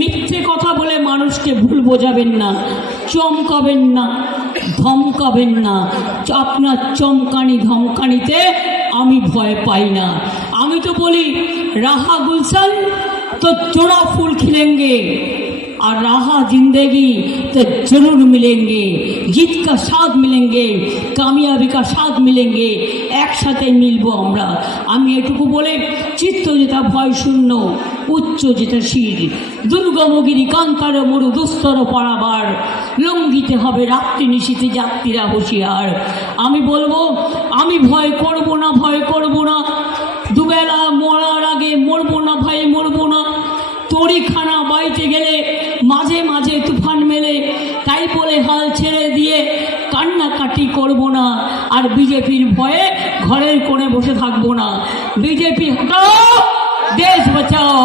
মিথ্যে কথা বলে মানুষকে ভুল বোঝাবেন না, চমকাবেন না, ধমকাবেন না। আপনার চমকানি ধমকানিতে আমি ভয় পাই না। আমি তো বলি রাহা গুলशन तो चुरा फूल खिलेंगे और राहा जिंदगी तो जरूर मिलेंगे, जीत का स्वाद मिलेंगे, कामयाबी का स्वाद मिलेंगे, एक साथे मिलबो আমরা। আমি এটুকু বলে চিত্ত যেটা ভয় শূন্য, উচ্চ যেটা শির, দুর্গমগিরি কান্তার মরু দুস্তর পারাবার, লঙ্ঘিতে হবে রাত্রি নিশীথে যাত্রীরা হুঁশিয়ার। আমি বলবো আমি ভয় করব না, ভয় করব না, দুবেলা মরার আগে মরবো না ভাই, মরবো না। তরিখানা বাইতে গেলে মাঝে মাঝে তুফান মেলে, তাই বলে হাল ছেড়ে দিয়ে কান্নাকাটি করব না। আর বিজেপির ভয়ে ঘরের কোণে বসে থাকবো না। বিজেপি হটাও, দেশ বাঁচাও।